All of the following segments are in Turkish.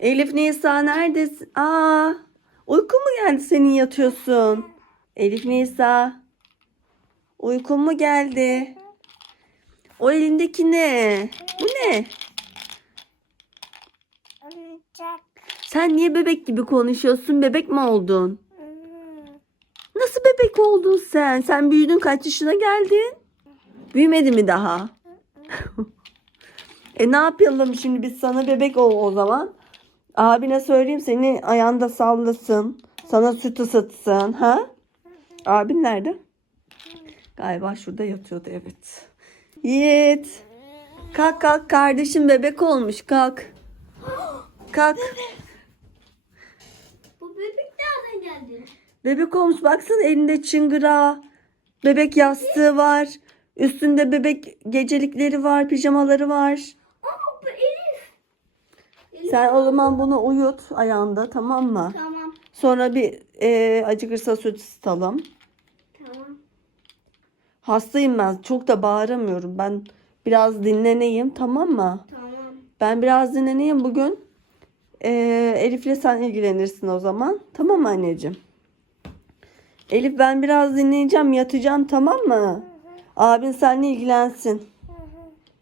Elif Nisa neredesin? Aa, uykun mu geldi senin yatıyorsun? Elif Nisa. Uykun mu geldi? O elindeki ne? Bu ne? Oyuncak. Sen niye bebek gibi konuşuyorsun? Bebek mi oldun? Hmm. Nasıl bebek oldun sen? Sen büyüdün kaç yaşına geldin? Büyümedi mi daha? e ne yapalım şimdi biz sana bebek ol o zaman. Abine söyleyeyim seni ayağında sallasın. Sana süt ısıtsın. Ha? Abin nerede? Galiba şurada yatıyordu evet. Yiğit. Kalk kalk kardeşim bebek olmuş kalk. Kalk. Bu bebek nereden geldi? Bebek olmuş baksana elinde çıngırağı. Bebek yastığı var. Üstünde bebek gecelikleri var, pijamaları var. Aa bu Elif. Sen o zaman bunu uyut ayağında tamam mı? Tamam. Sonra bir e, acıkırsa süt ısıtalım. Tamam. Hastayım ben. Çok da bağıramıyorum. Ben biraz dinleneyim tamam mı? Tamam. Ben biraz dinleneyim bugün. E, Elif'le sen ilgilenirsin o zaman. Tamam mı anneciğim? Elif ben biraz dinleyeceğim yatacağım tamam mı? Abin seninle ilgilensin.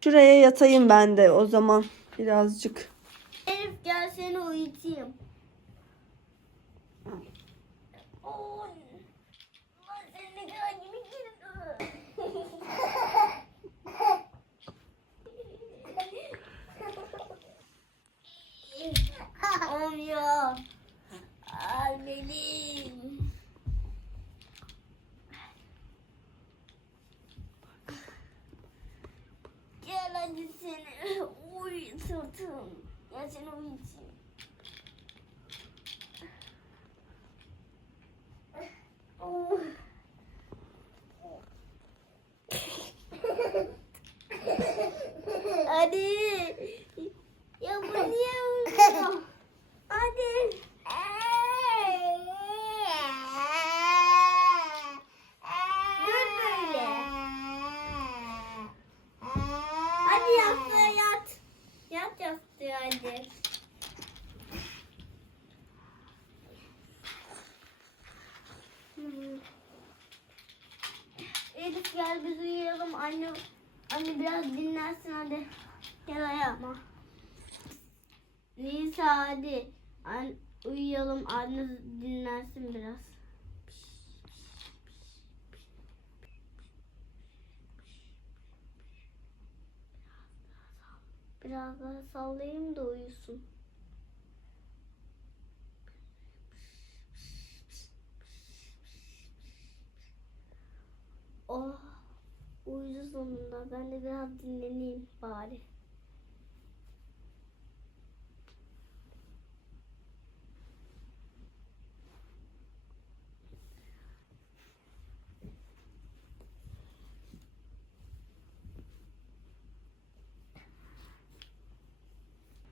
Şuraya yatayım ben de o zaman birazcık. Elif gel seni uyutayım. Oy. Lan seni kadar gibi Olmuyor. Al benim. Gel hadi seni uyuturdum. Hadi. Ya bu niye uyuyor? Hadi. Dur böyle. Hadi yat. Yat yastığa hadi. Elif gel biz uyuyalım. Anne, anne biraz dinlensin hadi. Gel ayağıma. Nisa hadi. An uyuyalım. Anne dinlensin biraz. Biraz daha sallayayım da uyusun. Oh, uyudu sonunda. Ben de biraz dinleneyim bari.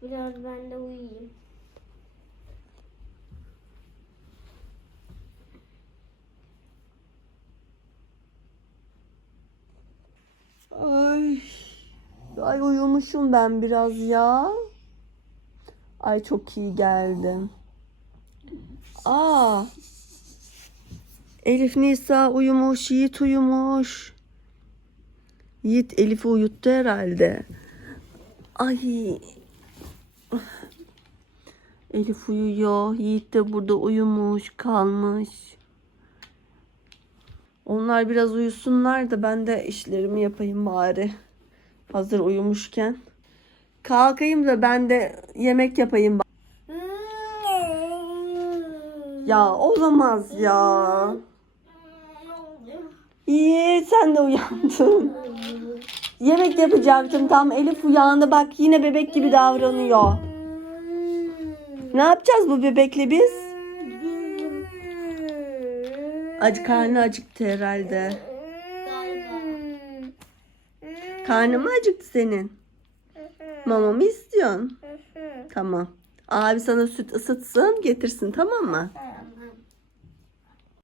Biraz ben de uyuyayım. Ay. Ay uyumuşum ben biraz ya. Ay çok iyi geldim. Aa. Elif Nisa uyumuş, Yiğit uyumuş. Yiğit Elif'i uyuttu herhalde. Ay. Elif uyuyor. Yiğit de burada uyumuş, kalmış. Onlar biraz uyusunlar da ben de işlerimi yapayım bari. Hazır uyumuşken. Kalkayım da ben de yemek yapayım. Ya olamaz ya. İyi sen de uyandın. Yemek yapacaktım tam Elif uyandı bak yine bebek gibi davranıyor. Ne yapacağız bu bebekle biz? Acı karnı acıktı herhalde. Karnı mı acıktı senin? Mama mı istiyorsun? Tamam. Abi sana süt ısıtsın getirsin tamam mı?